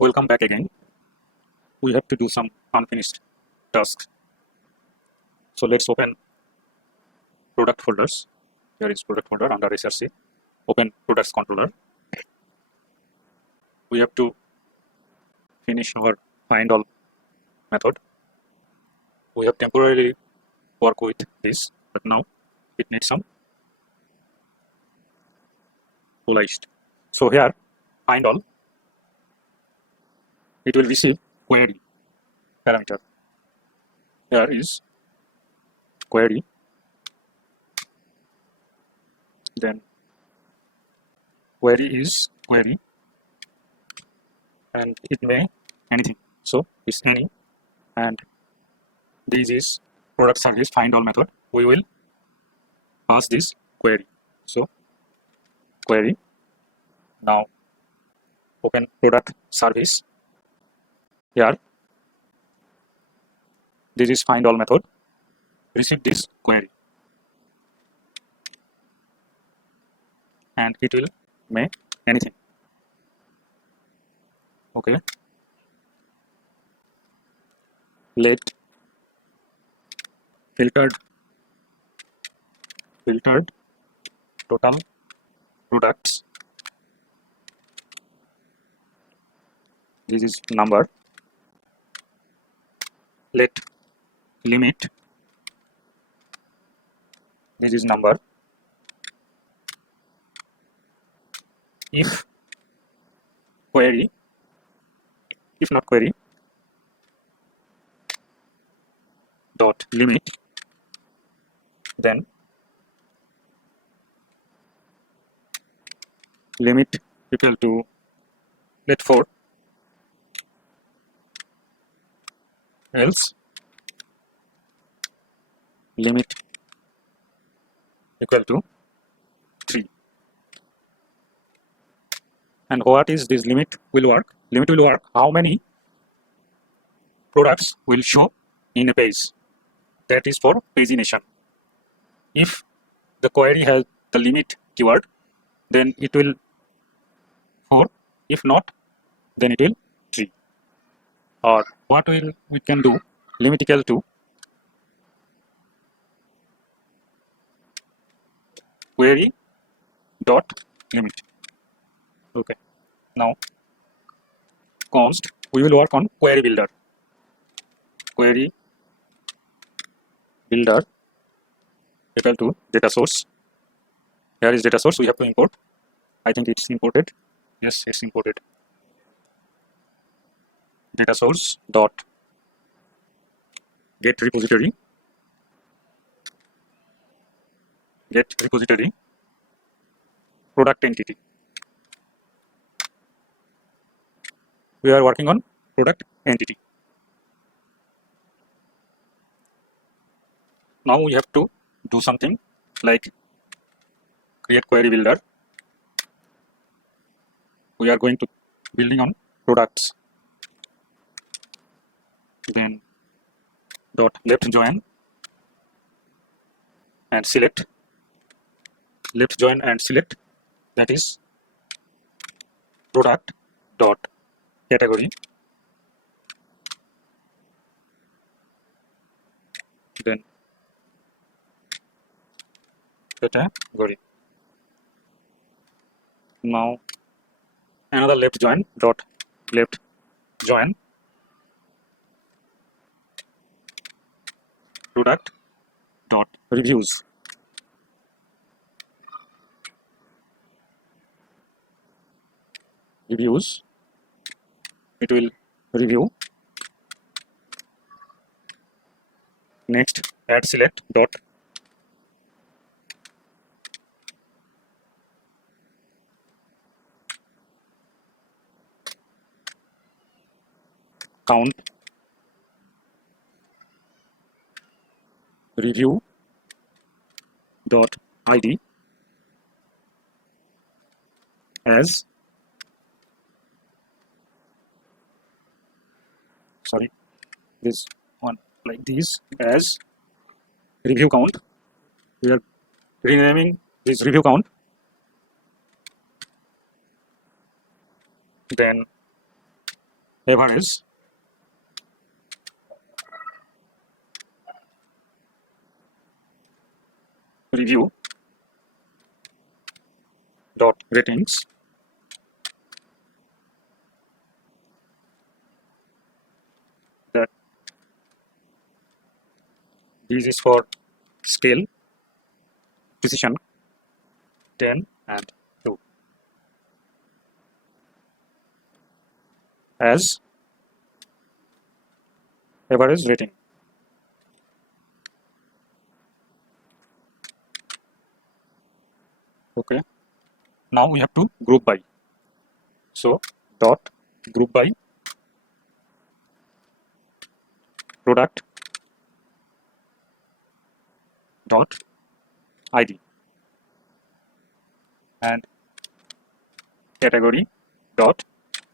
Welcome back again. We have to do some unfinished tasks. So let's open product folders. Here is product folder under SRC. Open products controller. We have to finish our find all method. We have temporarily worked with this, but now it needs some polished. So here find all, it will receive query parameter. Here is query, then query is query, and it may anything. So it's any, and this is product service find all method. We will pass this query. So query. Now open product service. Here this is find all method. Receive this query, and it will make anything. Okay. Let filtered total products. This is number. Let limit. This is number. If query, if not query, dot limit, then limit equal to let 4, else limit equal to 3. And what is this limit will work? Limit will work how many products will show in a page. That is for pagination. If the query has the limit keyword, then it will 4. If not, then it will 3. Or what we can do, limit equal to query dot limit. Okay. Now const, we will work on query builder. Query builder equal to data source. Here is data source. We have to import. I think it's imported. Yes, it's imported. Data source dot get repository. Get repository product entity. We are working on product entity. Now we have to do something like create query builder. We are going to building on products. Then dot left join and select. Left join and select, that is product dot category. Then category. Now another left join dot left join product dot reviews. Reviews, it will review. Next add select dot count review dot id as this one like this as review count. We are renaming this review count. Then average review dot ratings that this is for scale precision 10 and 2 as average rating. Okay, now we have to group by. So dot group by product dot id and category dot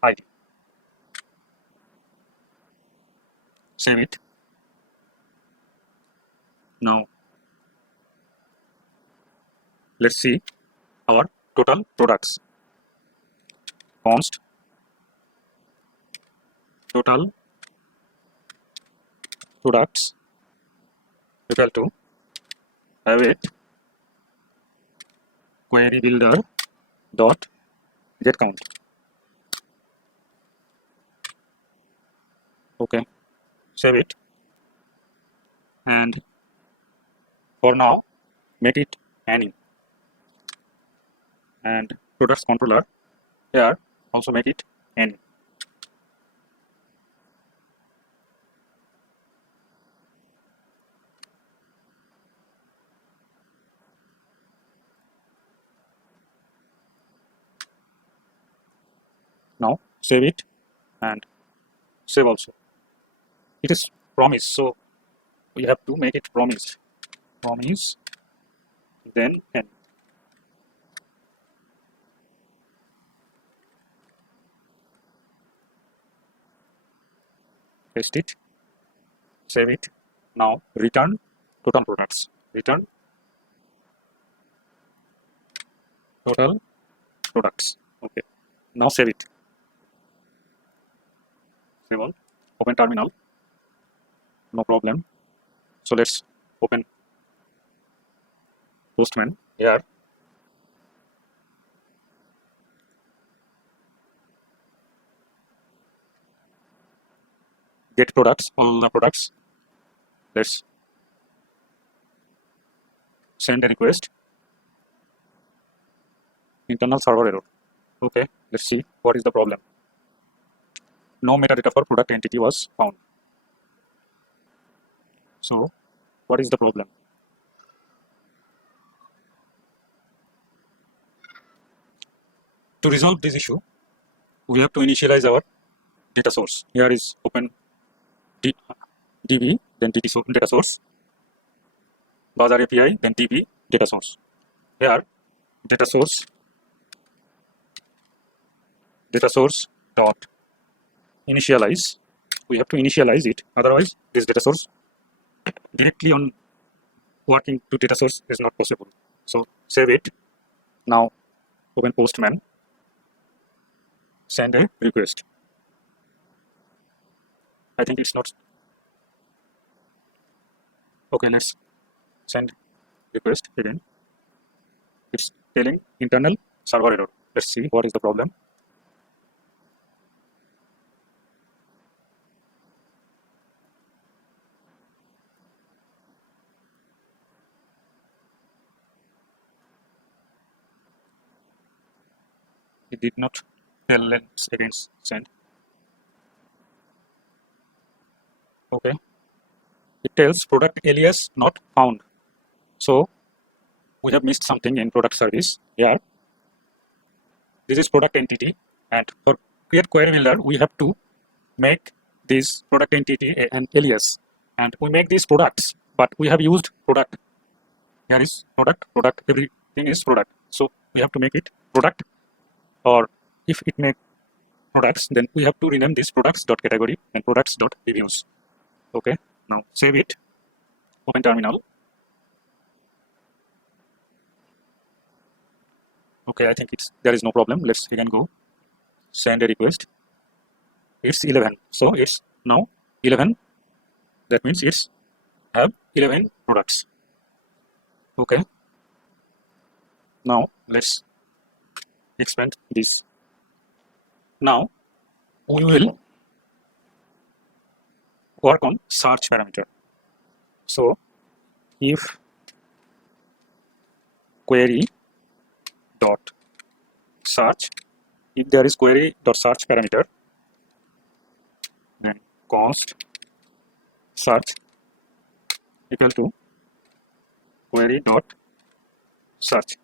id. Save it. Now let's see our total products. Const total products equal to await query builder dot get count. Okay, save it, and for now make it any, and products controller here also make it any. Now save it and save also. It is promise, so we have to make it promise then n. Paste it, save it. Now return total products, return total products. Okay, now save it, save all, open terminal, no problem. So let's open Postman here. Get products, all the products. Let's send a request. Internal server error. Okay, let's see what is the problem. No metadata for product entity was found. So what is the problem? To resolve this issue, we have to initialize our data source. Here is open db, then data source, Bazaar API, then db data source. Here data source dot initialize. We have to initialize it, otherwise this data source directly on working to data source is not possible. So save it. Now open Postman, send a request. I think it's not okay. Let's send request again. It's telling internal server error. Let's see what is the problem. It did not tell. Let's again send. Okay, it tells product alias not found. So we have missed something in product service here. This is product entity, and for create query builder we have to make this product entity an alias, and we make these products, but we have used product. Here is product, everything is product. So we have to make it product, or if it make products, then we have to rename this products.category and products.reviews. Okay, now save it, open terminal. Okay, I think there is no problem. Let's again go send a request. it's 11. So it's now 11. That means it's have 11 products. Okay. Now let's expand this. Now we will work on search parameter. So if query dot search, if there is query dot search parameter, then const search equal to query dot search.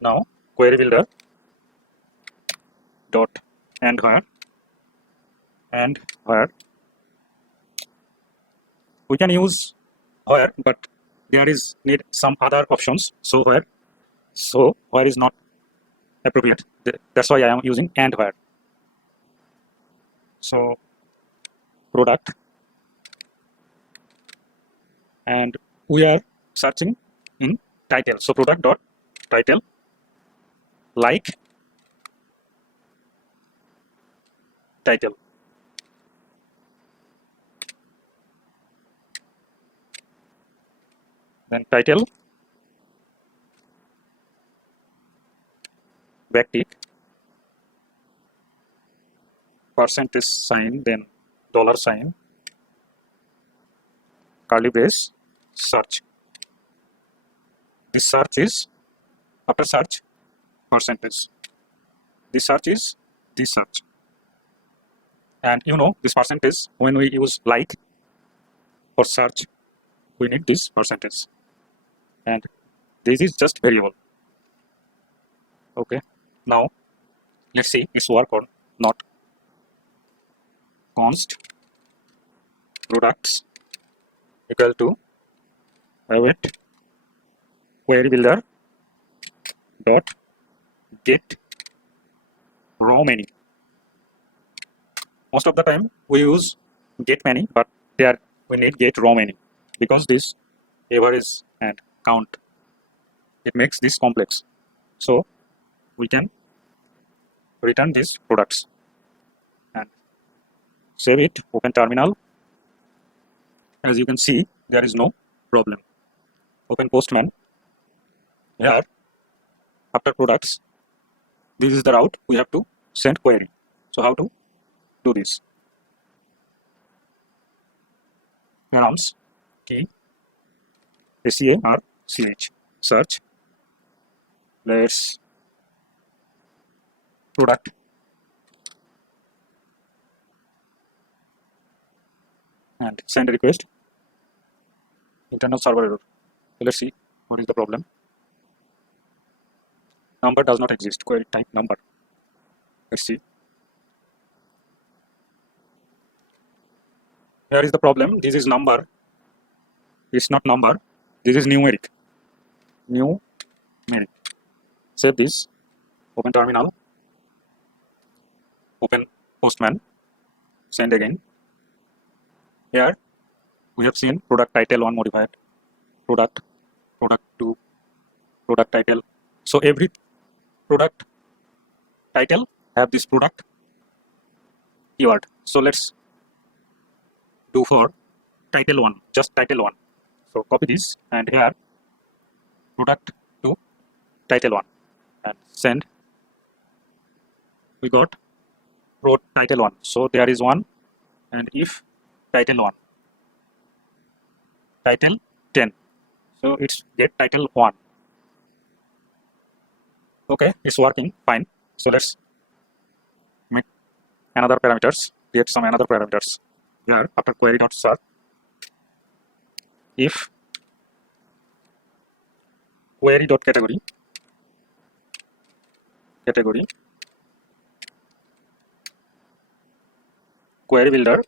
Now query builder dot and where we can use where, but there is need some other options. So where is not appropriate. That's why I am using and where. So product, and we are searching in title. So product dot title like title. Then title backtick percentage sign, then dollar sign, curly brace, search. This search is after search percentage. This search is this search. And you know this percentage, when we use like for search, we need this percentage. And this is just variable. Okay. Now let's see it's work or not. Const products equal to await query builder dot get row many. Most of the time we use get many, but there we need get row many because this average and count, it makes this complex. So we can return these products and save it, open terminal. As you can see, there is no problem. Open Postman. Here, after products, this is the route we have to send query. So how to do this? Params key SEARCH search. Let's product and send a request. Internal server error. Let's see what is the problem. Number does not exist. Query type number. Let's see. Here is the problem. This is number. It's not number. This is numeric. Numeric. Save this. Open terminal. Open Postman. Send again. Here we have seen product title 1 modified. Product 2, product title. So every product title have this product keyword. So let's do for title 1, just title 1. So copy this and here product to title 1 and send. We got pro title 1. So there is 1, and if title 1, title 10. So it's get title 1. Okay, it's working fine. So let's make another parameters, create some another parameters. Here after query dot search, if query dot category query builder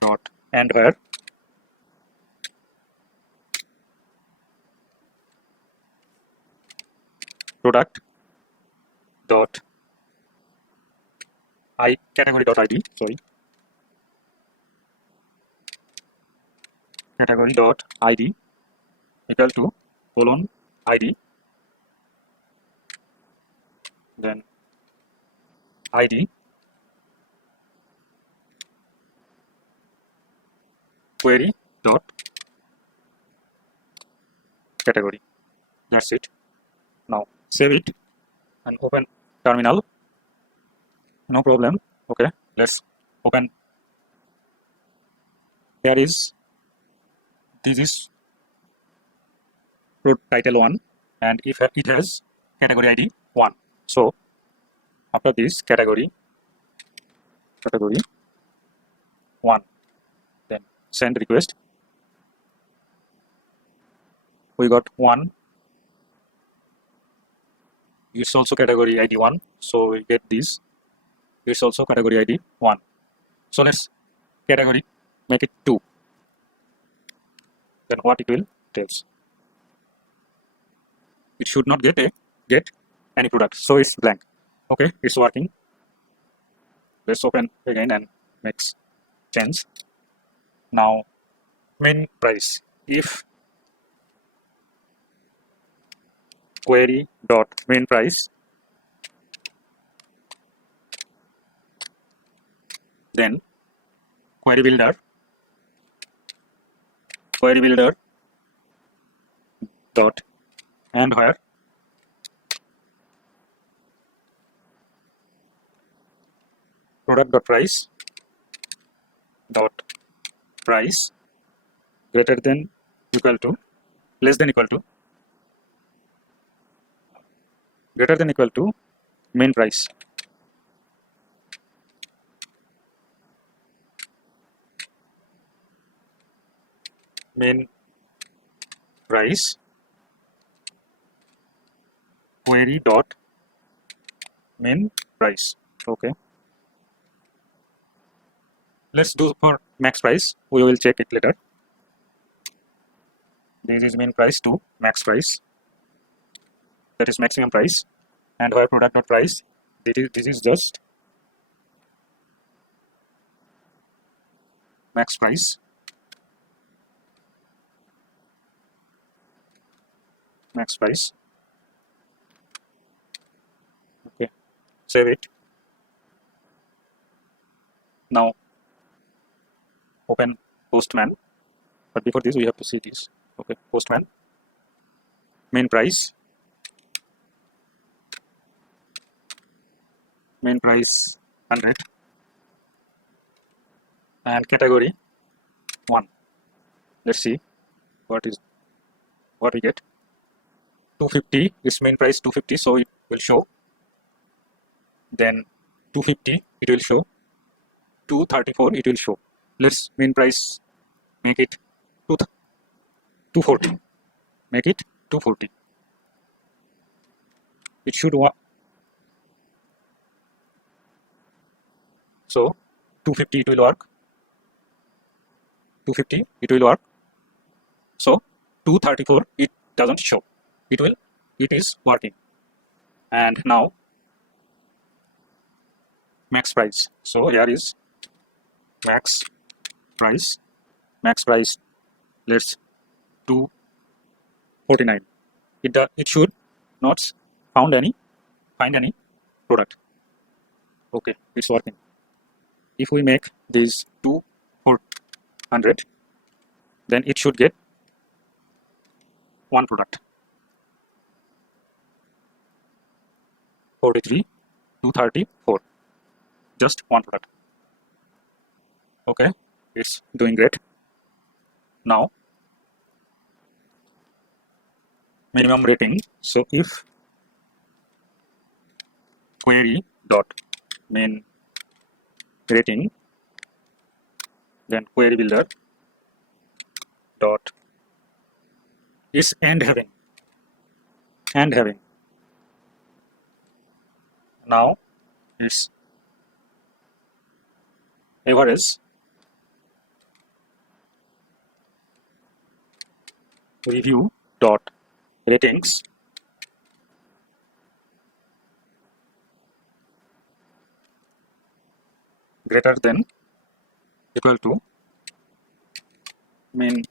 dot and where product dot category dot id, sorry, category dot id equal to colon id, then id query dot category. That's it. Now save it and open terminal. No problem. Okay, let's open. Here is, this is root title 1, and if it has category ID 1. So after this category 1, then send request. We got 1. It's also category ID 1. So we get this. It's also category ID 1. So let's category make it 2. Then what it will tells. It should not get any product. So it's blank. Okay, it's working. Let's open again and make change. Now main price. If query dot main price, then query builder dot, and where product dot price greater than equal to less than equal to greater than equal to main price. Main price query dot main price. Okay, let's do for max price. We will check it later. This is main price to max price, that is maximum price, and where product dot price, this is just max price. Okay, save it. Now open Postman, but before this we have to see this. Okay, Postman main price 100 and category 1. Let's see what we get. 250 is main price 250, so it will show. Then 250 it will show. 234 it will show. Let's main price make it 240. Make it 240. It should work. So 250 it will work. 250 it will work. So 234 it doesn't show. It is working. And now max price. So here is max price. Let's 249. It should not find any product. Okay, it's working. If we make these 400, then it should get one product. 43, 234, just one product. Okay, it's doing great. Now minimum rating. So if query dot main rating, then query builder dot is and having. Now it's average review dot ratings greater than equal to main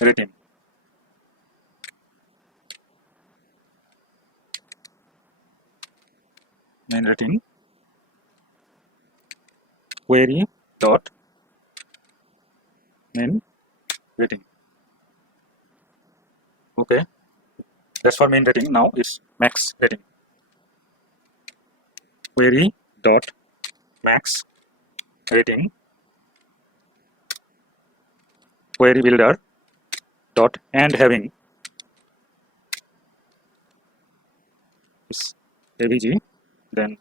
rating. Query dot main rating. Okay, that's for main rating. Now it's max rating. Query dot max rating query builder dot and having is avg, then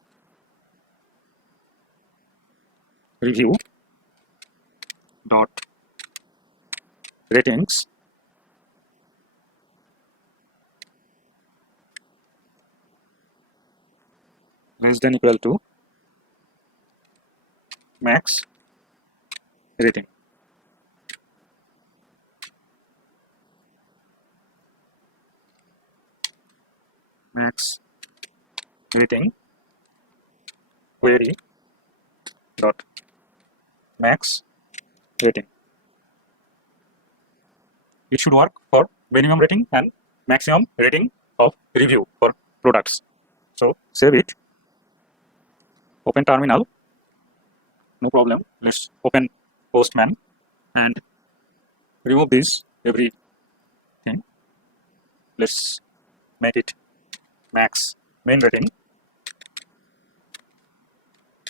review dot ratings less than equal to max rating. Max rating query dot max rating. It should work for minimum rating and maximum rating of review for products. So save it, open terminal, no problem. Let's open Postman and remove this everything. Let's make it max main rating.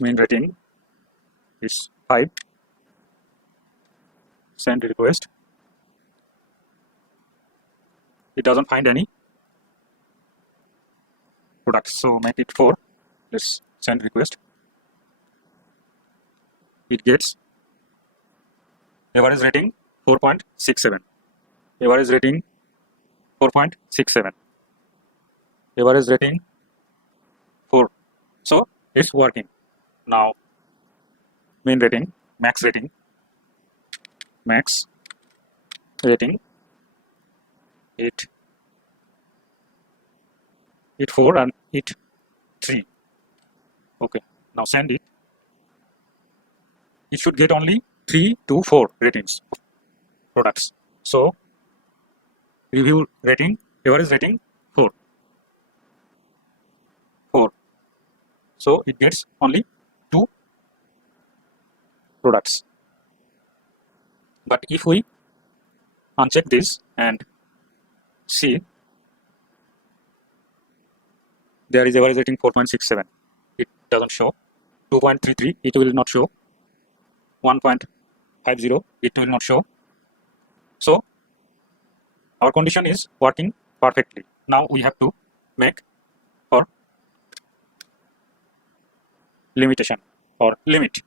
Main rating is 5. Send request. It doesn't find any products, so make it 4. Let's send request. It gets average rating 4.67. Average rating 4.67. Average rating 4. So it's working. Now main rating, max rating, max rating, it 4 and it 3. Okay, now send it. It should get only 3 to 4 ratings products. So review rating, average rating 4. 4. So it gets only 2 products. But if we uncheck this and see, there is average rating 4.67. It doesn't show. 2.33, it will not show. 1.50, it will not show. So our condition is working perfectly. Now we have to make for limitation or limit.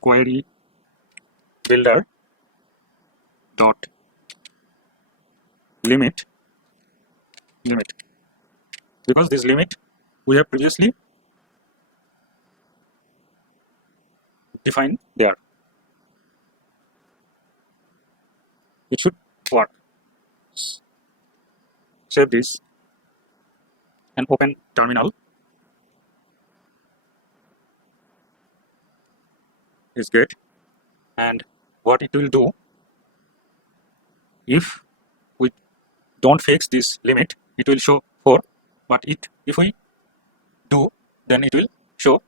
Query builder dot limit, because this limit we have previously defined there. It should work. Save this and open terminal. Is good. And what it will do, if we don't fix this limit, it will show 4. But if we do, then it will show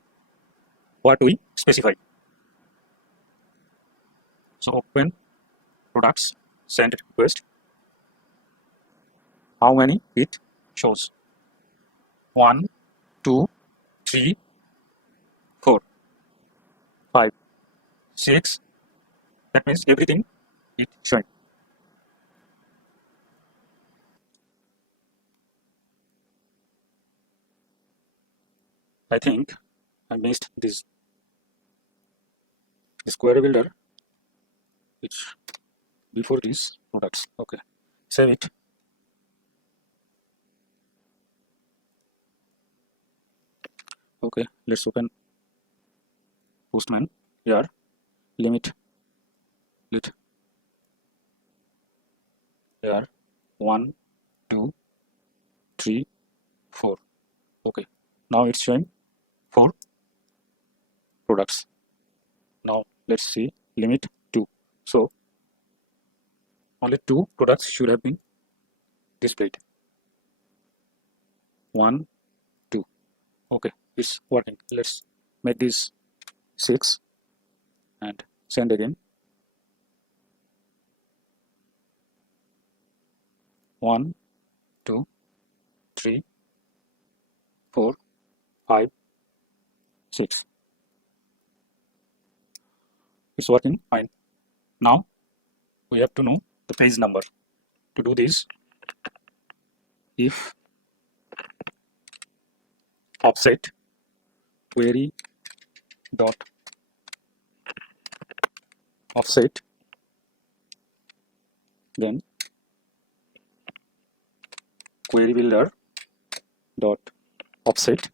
what we specify. So open products, send request. How many it shows? 1, 2, 3, 4, 5, 6. That means everything is showing. I think I missed this query builder. It's before these products. Okay, save it. Okay, let's open Postman. Here, limit. Let here 1, 2, 3, 4. Okay, now it's showing 4 products. Now let's see limit 2. So only 2 products should have been displayed. 1, 2. Okay, it's working. Let's make this 6. and send again. 1, 2, 3, 4, 5, 6. It's working fine. Now we have to know the page number. To do this, if offset query dot offset, then query builder dot offset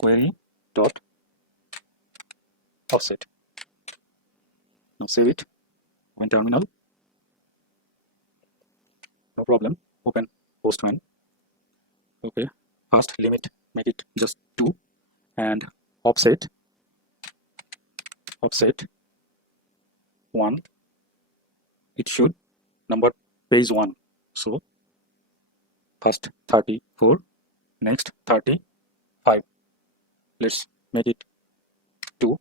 query dot offset. Now save it. Open terminal. No problem. Open Postman. Okay. First limit, make it just 2, and offset 1. It should number page 1. So first 34, next 35. Let's make it 2.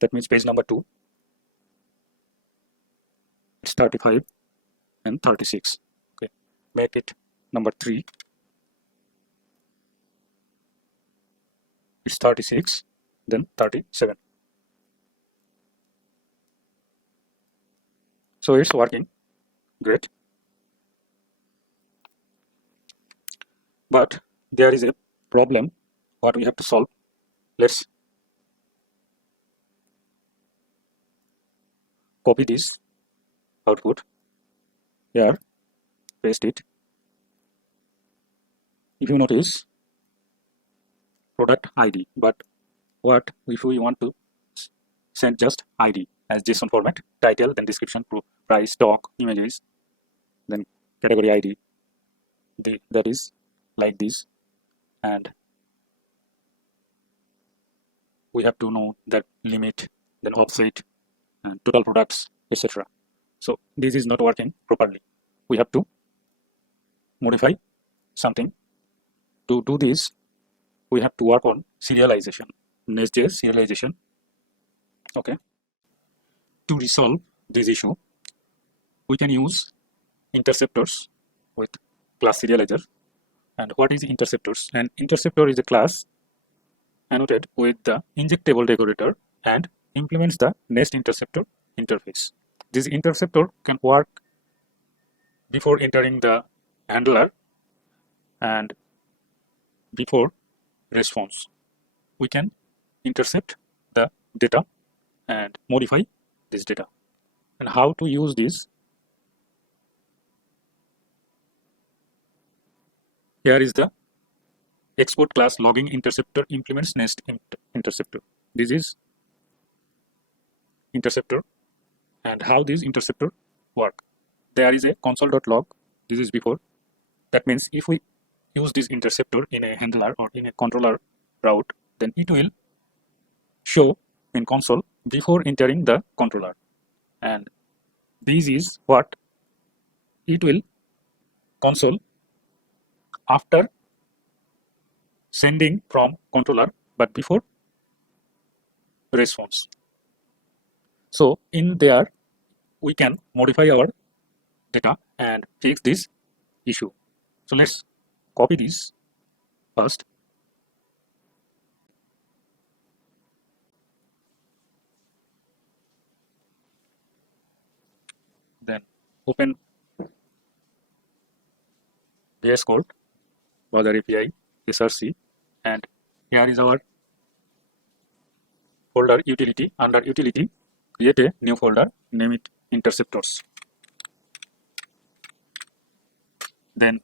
That means page number 2. It's 35 and 36. Okay. Make it number 3. It's 36, then 37. So it's working great. But there is a problem what we have to solve. Let's copy this output here, paste it. If you notice, product ID, but what if we want to send just ID as JSON format, title, then description, price, stock, images, then category ID, that is like this, and we have to know that limit, then offset, and total products, etc. So this is not working properly. We have to modify something. To do this, we have to work on serialization, Nestjs serialization. Okay. To resolve this issue, we can use interceptors with class serializer. And what is interceptors? An interceptor is a class annotated with the injectable decorator and implements the Nest interceptor interface. This interceptor can work before entering the handler and before response. We can intercept the data and modify this data. And how to use this? Here is the export class logging interceptor implements Nest interceptor. This is interceptor, and how this interceptor work. There is a console.log. This is before. That means if we use this interceptor in a handler or in a controller route, then it will show in console before entering the controller, and this is what it will console after sending from controller but before response. So in there we can modify our data and fix this issue. So let's copy this first. Then open VS Code, Browser API, SRC, and here is our folder utility. Under utility, create a new folder, name it interceptors. Then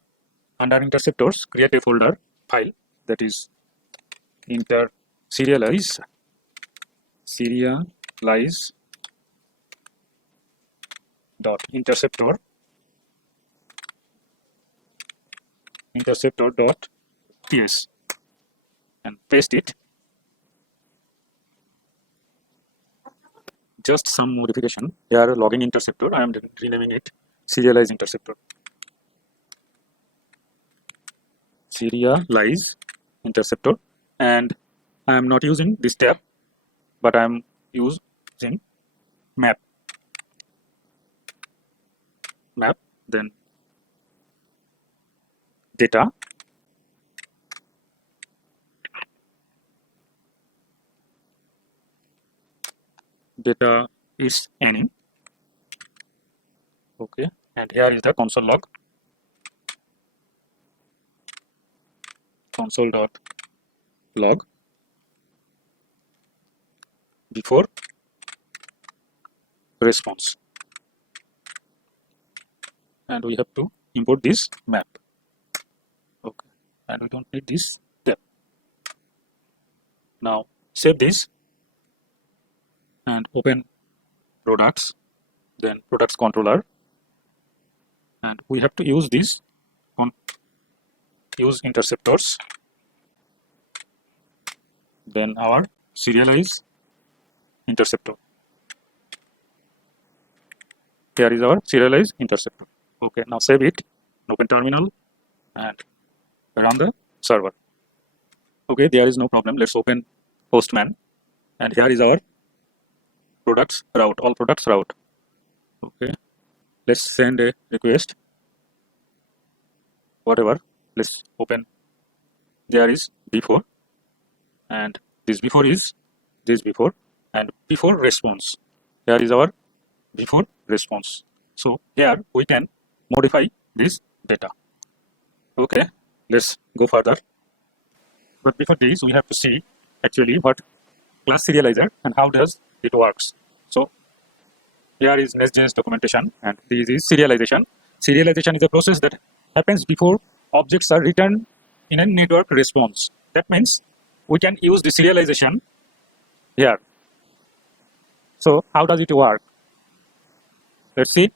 under interceptors, create a folder file that is serialize dot interceptor dot ts and paste it. Just some modification here. Logging interceptor, I am renaming it serialize interceptor. Serialize interceptor and I am not using this tab, but I am using map, then data, is any. Okay, and here is the console log, console.log before response, and we have to import this map. Okay, and we don't need this tab. Now save this and open products, then products controller, and we have to use this use interceptors, then our serialize interceptor. Here is our serialize interceptor. Okay, now save it, open terminal and run the server. Okay, there is no problem. Let's open Postman, and here is our products route, all products route. Okay, let's send a request, whatever. Let's open. There is before, and this before is this before, and before response. Here is our before response. So here we can modify this data. Okay, let's go further. But before this, we have to see actually what class serializer and how does it works. So here is Nestjs documentation, and this is serialization. Serialization is a process that happens before objects are returned in a network response. That means we can use the serialization here. So how does it work? Let's see.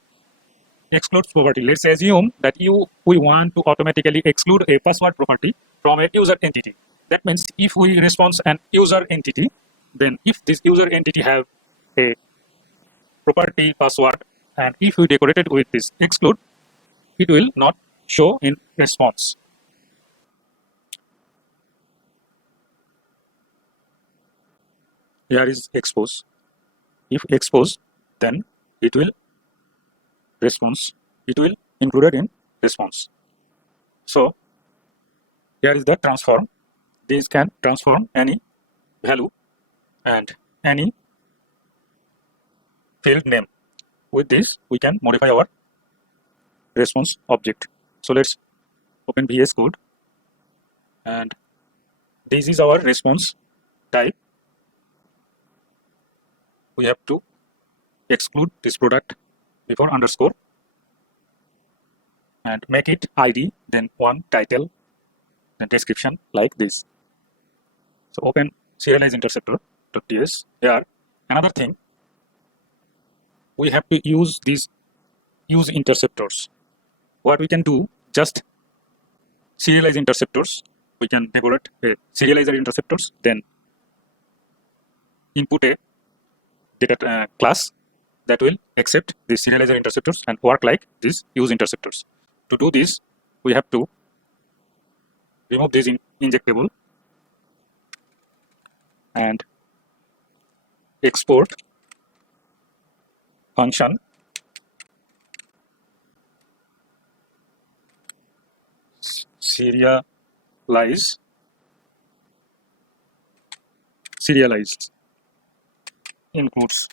Excludes property. Let's assume that we want to automatically exclude a password property from a user entity. That means if we response an user entity, then if this user entity have a property password, and if we decorate it with this exclude, it will not show in response. Here is expose. If expose, then it will response. It will included in response. So here is the transform. This can transform any value and any field name. With this, we can modify our response object. So let's open VS Code, and this is our response type. We have to exclude this product before underscore and make it ID, then one title, then description like this. So open serialize interceptor.ts. Here, another thing, we have to use these use interceptors. What we can do, just serialize interceptors. We can decorate a serializer interceptors, then input a data class that will accept the serializer interceptors and work like these use interceptors. To do this, we have to remove this injectable and export function serialize includes.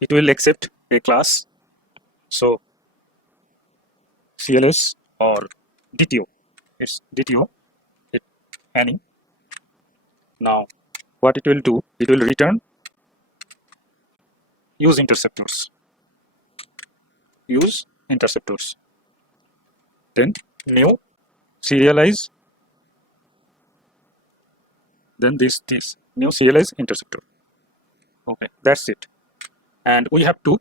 It will accept a class, so CLS or DTO. It's DTO. Any. Now, what it will do? It will return use interceptors. Use interceptors. Then new serialize. Then this new serialize interceptor. Okay, that's it. And we have to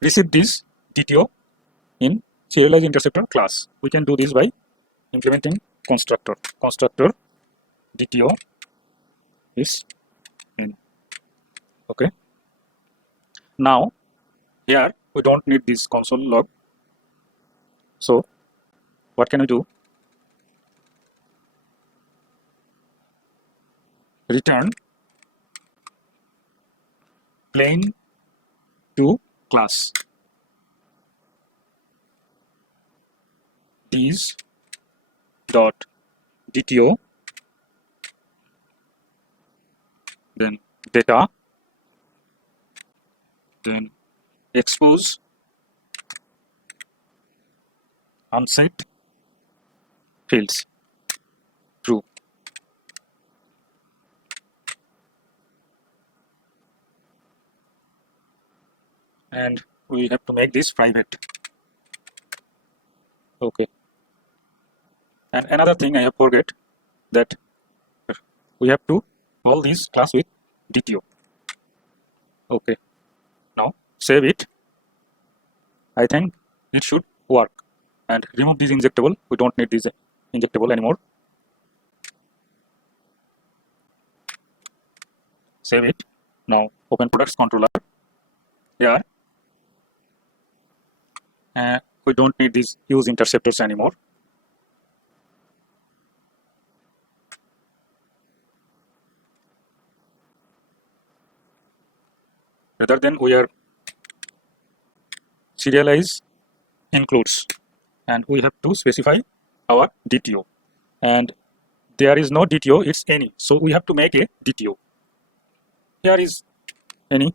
receive this DTO in serialize interceptor class. We can do this by implementing constructor. Constructor DTO is in. Okay. Now here we don't need this console log. So what can we do? Return plain to class. These dot DTO, then data, then expose unset fields true. And we have to make this private. Okay. And another thing I have forget that we have to call this class with DTO. Okay. Now save it. I think it should work. And remove this injectable. We don't need this injectable anymore. Save it. Now open products controller. Here we don't need these use interceptors anymore. Rather than we are serialize includes, and we have to specify our DTO. And there is no DTO, it's any. So we have to make a DTO. Here is any.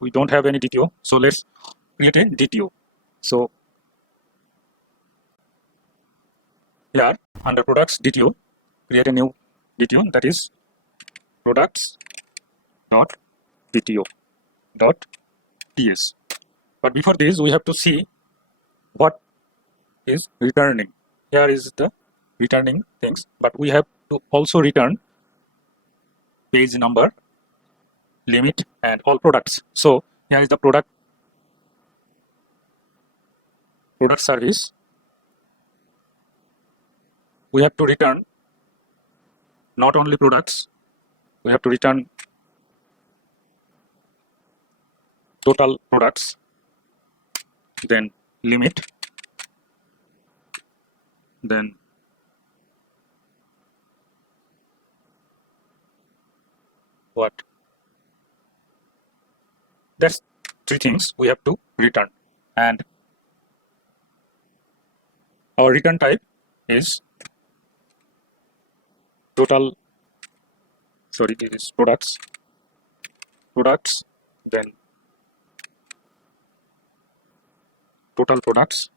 We don't have any DTO. So let's create a DTO. So here under products DTO, create a new DTO, that is products dot DTO dot TS. But before this, we have to see what is returning. Here is the returning things, but we have to also return page number, limit, and all products. So here is the product service. We have to return not only products, we have to return total products, then limit, then what? That's three things we have to return. And our return type is total, sorry, it is products, then total products,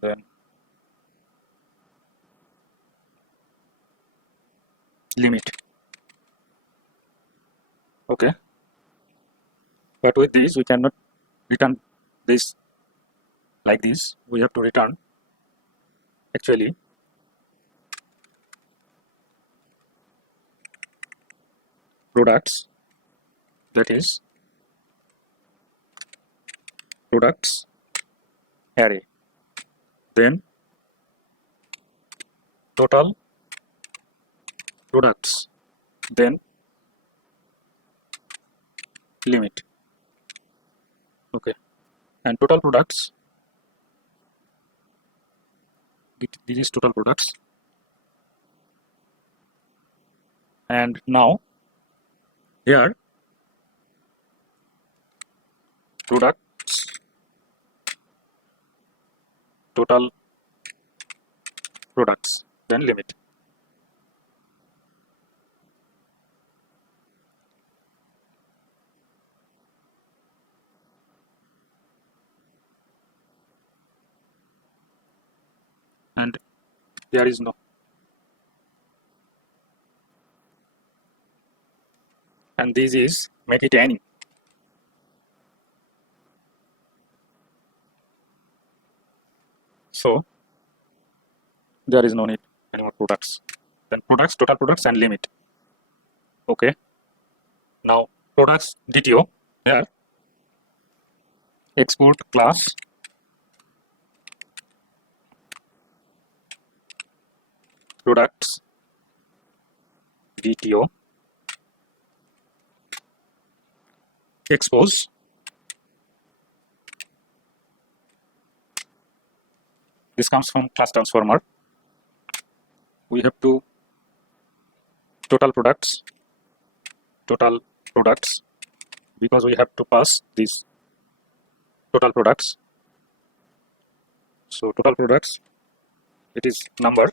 then limit. Okay. But with this, we cannot return this like this. We have to return actually products, that is products array, then total products, then limit. Okay. And total products, this is total products. And now here products total products, then limit. And there is no, and this is make it any. So there is no need anymore products. Then products, total products, and limit. Okay. Now products DTO here export class products DTO expose This comes from class transformer. We have to total products, because we have to pass these total products. So total products, it is number,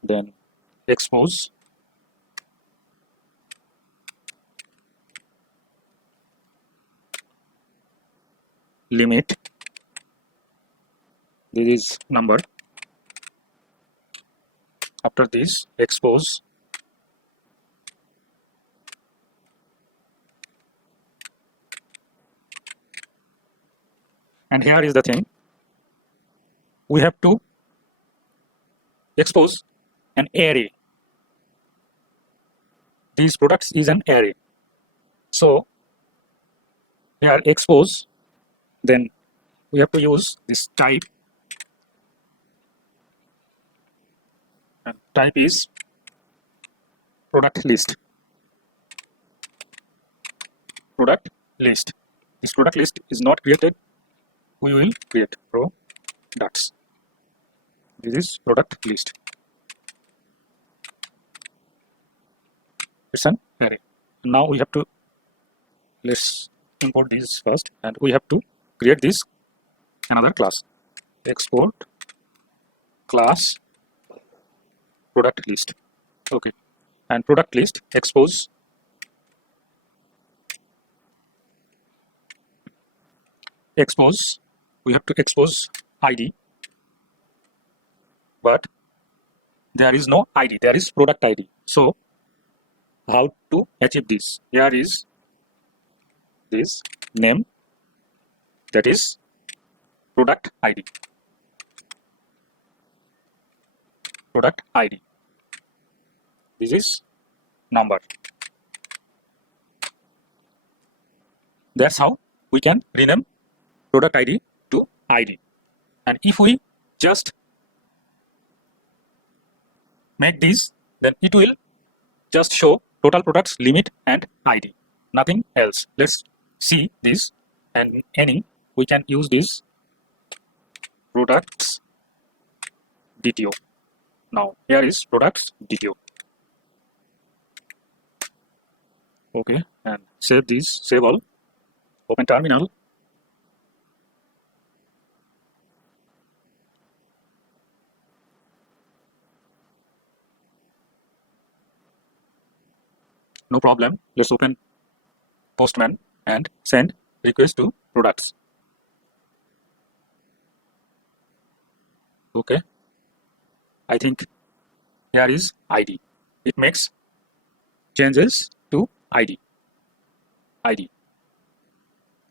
then expose, limit, this is number. After this, expose, and here is the thing, we have to expose an array. These products is an array. So here expose, then we have to use this type, and type is product list. Product list. This product list is not created. We will create products. This is product list. It's an array. Now we have to, let's import these first, and we have to create this another class. Export class product list. Okay, and product list expose we have to expose ID, but there is no ID, there is product ID. So how to achieve this? Here is this name, that is product ID. Product ID. This is number. That's how we can rename product ID to ID. And if we just make this, then it will just show total products, limit, and ID. Nothing else. Let's see this, and any we can use this products DTO. Now here is products DTO. Okay, and save this, save all, open terminal. No problem. Let's open Postman and send request to products. Okay, I think here is ID. It makes changes to ID.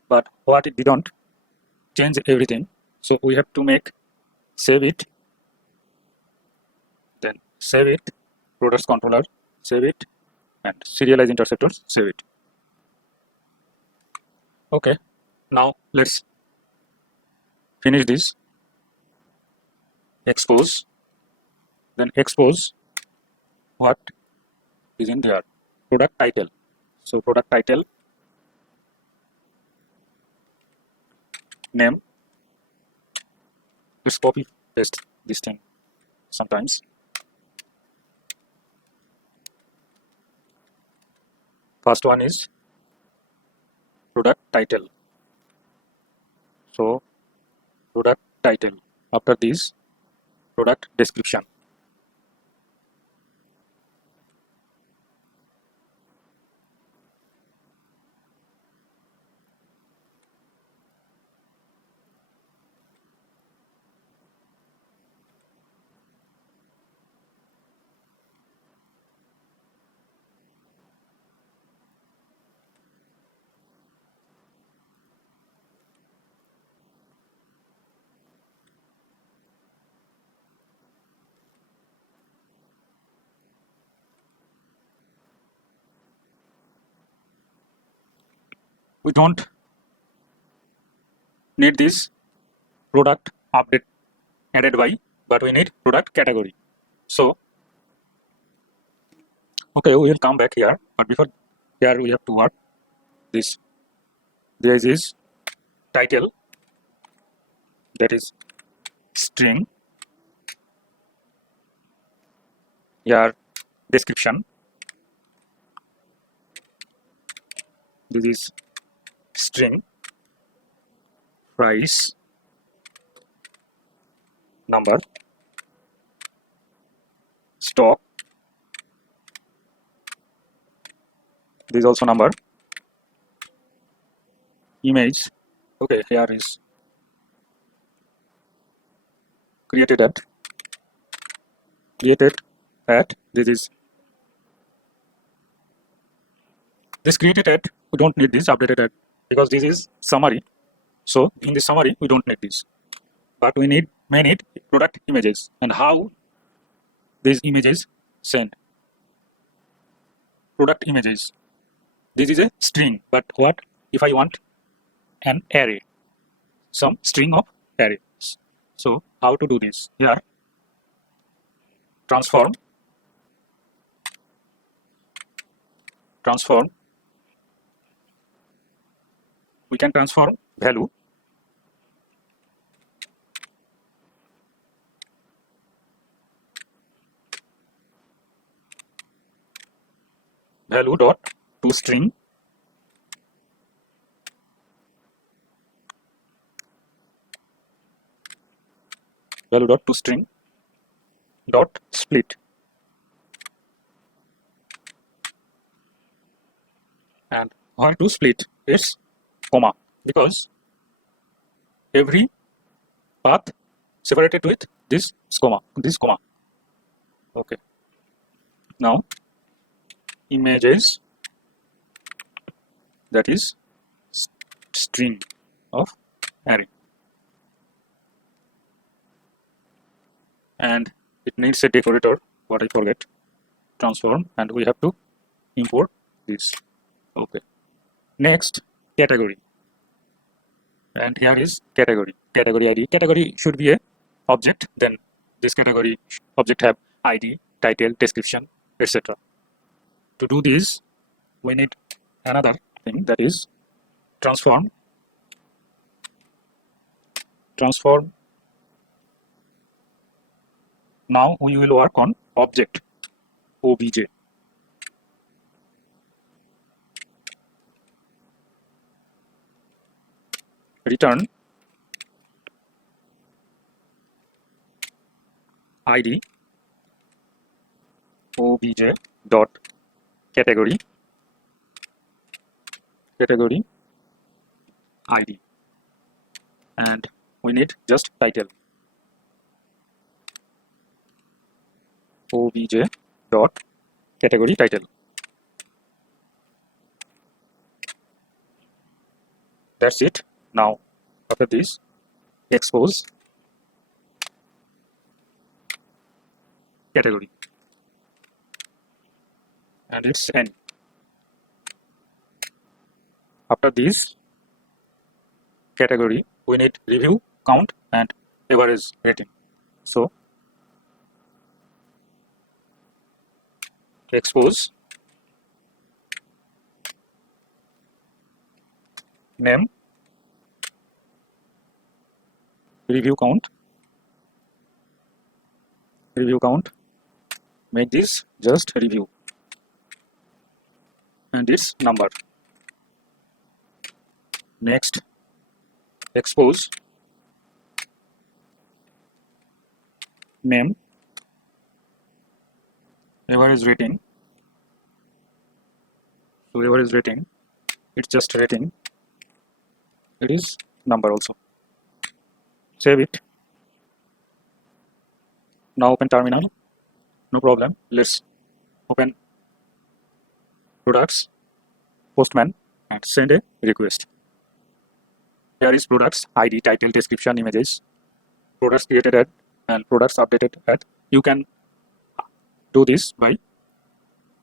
But what it didn't change everything. So we have to make, save it, then save it, products controller, save it, and serialize interceptors, save it. Okay, now let's finish this. Expose, then expose what is in there, product title. So product title, name. Let's copy paste this thing sometimes. First one is product title. So product title. After this, product description. We don't need this product update added by, but we need product category. So okay, we will come back here, but before here we have to work this. There is title, that is string, here description, this is string, price, number, stock, this is also number, image, okay, here is created at, this is this created at, we don't need this updated at because this is summary. So in the summary we don't need this, but we need product images and how these images send. Product images, this is a string, but what if I want an array, some string of arrays? So how to do this? Here transform, we can transform value dot to string, dot split, and why to split is comma, because every path separated with this comma. Okay, now images, that is string of array, and it needs a decorator, what I forget, transform, and we have to import this. Okay, next category, and here is category ID. Category should be a object, then this category object have ID, title, description, etc. To do this we need another thing, that is transform. Now we will work on object, obj, return ID obj dot category ID, and we need just title obj dot category title. That's it. Now after this, expose category, and it's n. After this category we need review count and average rating. So expose name, review count, make this just review, and its number. Next, expose name, average rating. So average rating, it's just rating, it is number also. Save it. Now open terminal, no problem. Let's open products, postman, and send a request. Here is products ID, title, description, images, products created at, and products updated at. You can do this by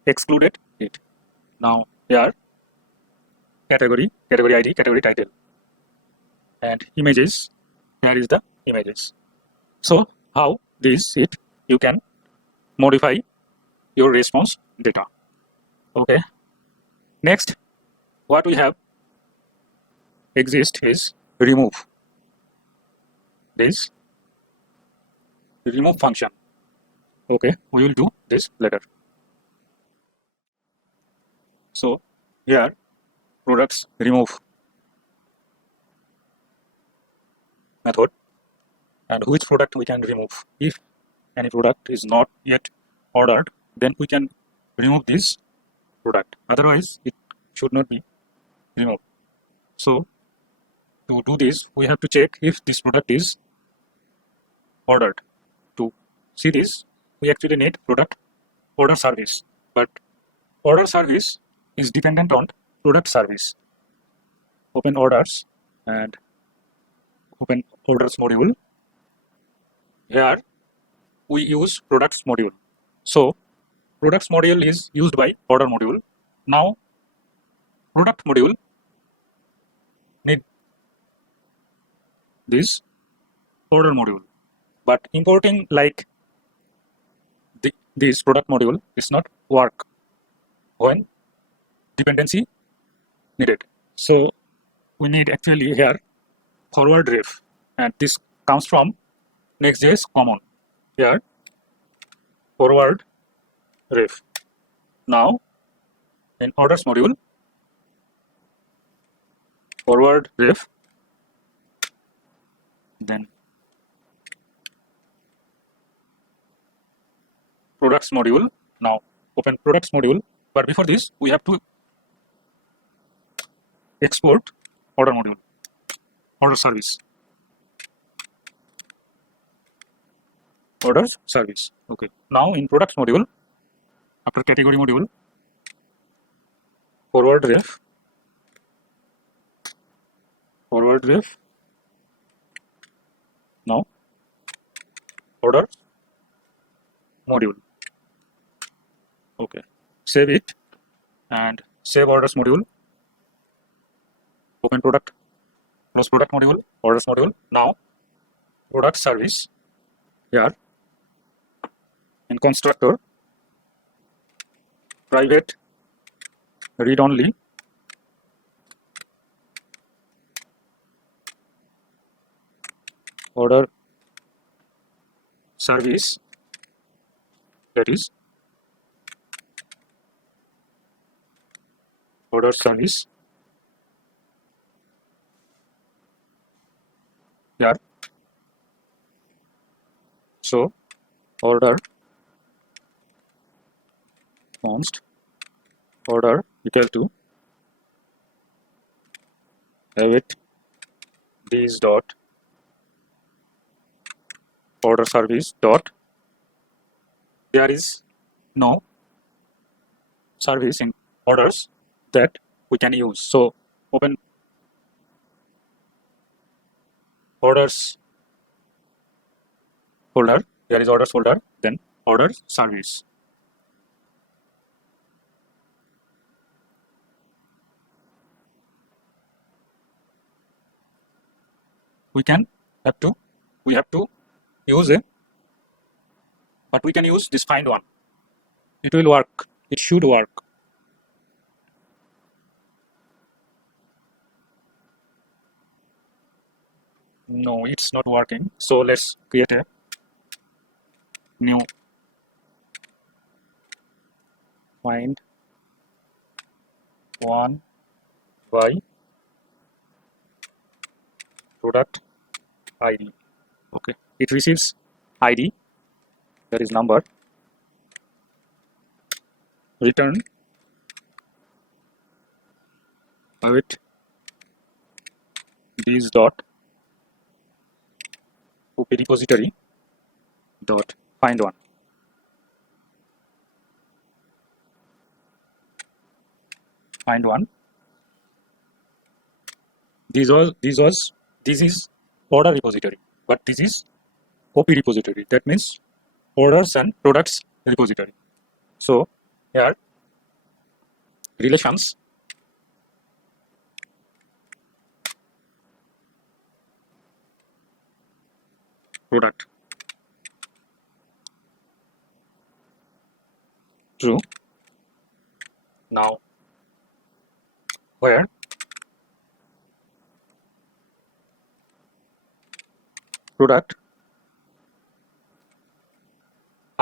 excluded it. Now here category ID, category title, and images, here is the images. So how this it you can modify your response data. Okay, next what we have exist is remove this remove function. Okay, we will do this later. So here products remove method, and which product we can remove. If any product is not yet ordered, then we can remove this product. Otherwise, it should not be removed. So to do this, we have to check if this product is ordered. To see this, we actually need product order service, but order service is dependent on product service. Open orders and open orders module. Here we use products module. So products module is used by order module. Now product module need this order module, but importing like this product module is not work when dependency needed. So we need actually here forward ref, and this comes from Nestjs common. Here forward ref. Now in orders module forward ref, then products module. Now open products module, but before this we have to export order module, order service, orders service. Okay, now in products module, after category module, forward ref, now order module. Okay, save it and save orders module. Open product, close product module, orders module. Now product service. Here in constructor, private read only order service, that is order service. Here so order const order equal to await these dot order service dot, there is no service in orders that we can use. So open orders folder, there is orders folder, then order service. We have to use it, but we can use this find one. It will work. It should work. No, it's not working. So let's create a new find one by product ID. Okay, it receives ID, that is number, return await these dot op repository dot find one. Find one. This is order repository, but this is OP repository. That means orders and products repository. So here relations product true. Now where product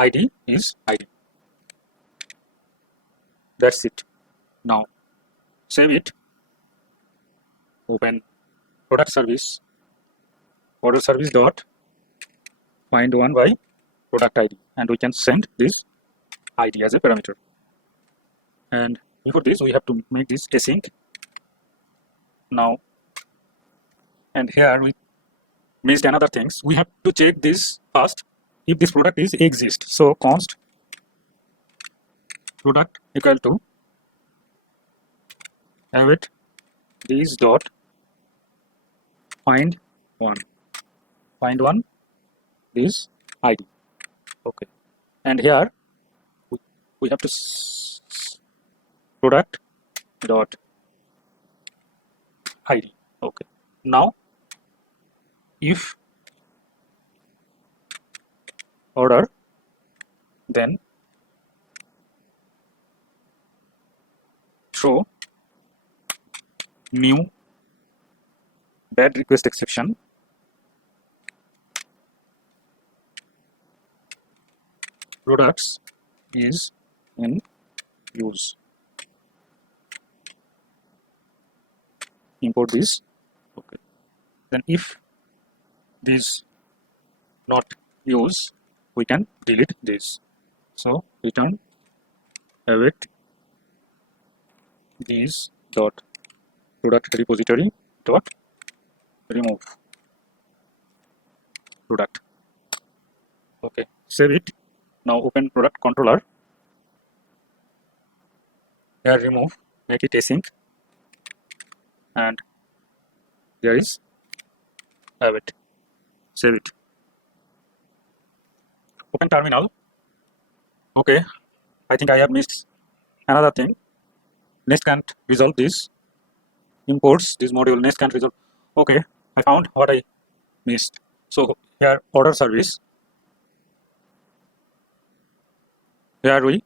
ID is ID. That's it. Now save it. Open product service, order service dot find one by product ID, and we can send this ID as a parameter. And before this, we have to make this async. Now, and here we missed another things. We have to check this first if this product is exist. So const product equal to await this dot find one this ID. Okay, and here we have to product dot ID. Okay, now if order, then throw new bad request exception products is in use. Import this. Okay, then if this not use, we can delete this. So return await these dot product repository dot remove product. Okay, save it. Now open product controller. Here remove, make it async, and there is await. Save it. Open terminal. Okay, I think I have missed another thing. Nest can't resolve this. Imports this module. Nest can't resolve. Okay, I found what I missed. So here order service. Here we.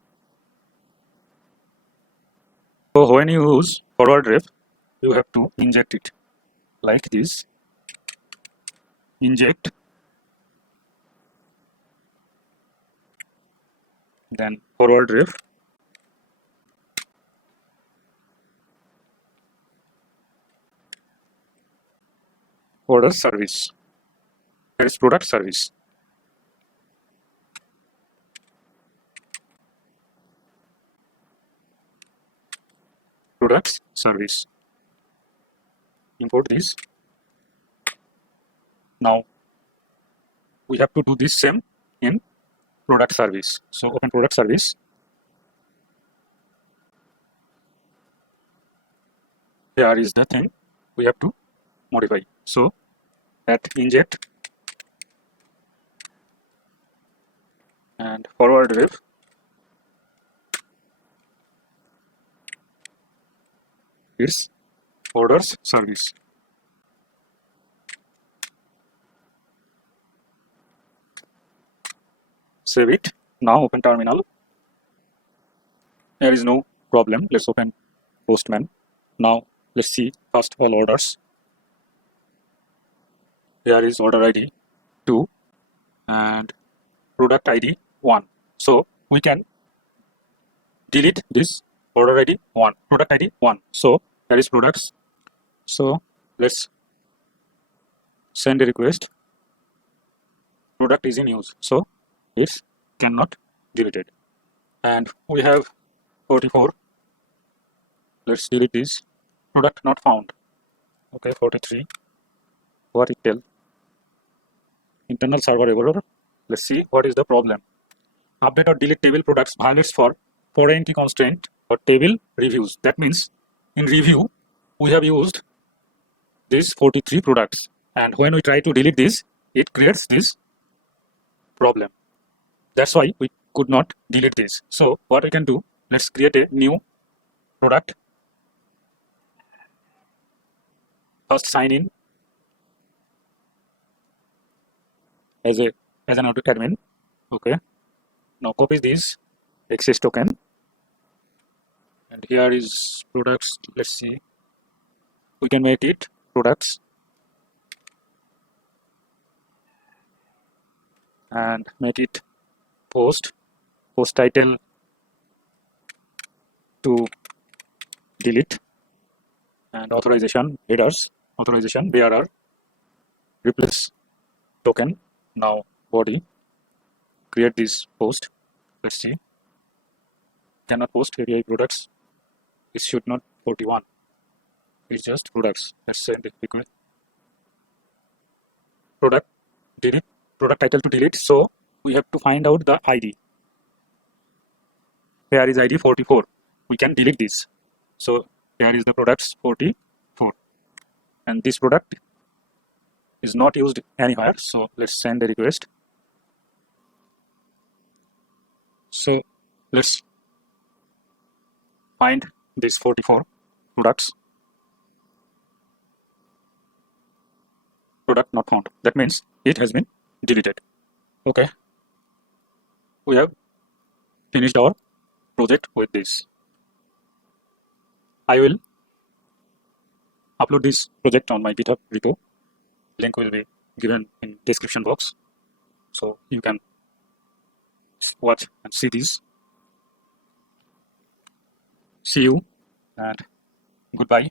So when you use forward ref, you have to inject it like this. Inject. Then forward ref. Order service. That is product service. Products service. Import this. Now we have to do this same in product service. So open product service. Here is the thing we have to modify. So at inject and forward ref is orders service. Save it. Now open terminal. There is no problem. Let's open Postman. Now let's see first all orders. Here is order ID 2 and product ID 1. So we can delete this order ID 1, product ID 1. So there is products. So let's send a request. Product is in use. So it cannot delete it. And we have 44. Let's delete this. Product not found. Okay, 43. What it tell? Internal server error. Let's see what is the problem. Update or delete table products violates for foreign key constraint or table reviews. That means in review we have used these 43 products, and when we try to delete this, it creates this problem. That's why we could not delete this. So what we can do, let's create a new product. First sign in as an admin. Okay. Now copy this access token, and here is products. Let's see. We can make it products and make it post title to delete, and authorization headers, authorization bearer, replace token. Now body, create this post. Let's see. Cannot post API products. It should not 41. It's just products. Let's send it request. Product delete, product title to delete. So we have to find out the ID. Here is ID 44. We can delete this. So here is the products 44, and this product is not used anywhere. So let's send a request. So let's find these 44 products. Product not found. That means it has been deleted. Okay. We have finished our project with this. I will upload this project on my GitHub repo. Link will be given in description box. So you can watch and see this. See you and goodbye.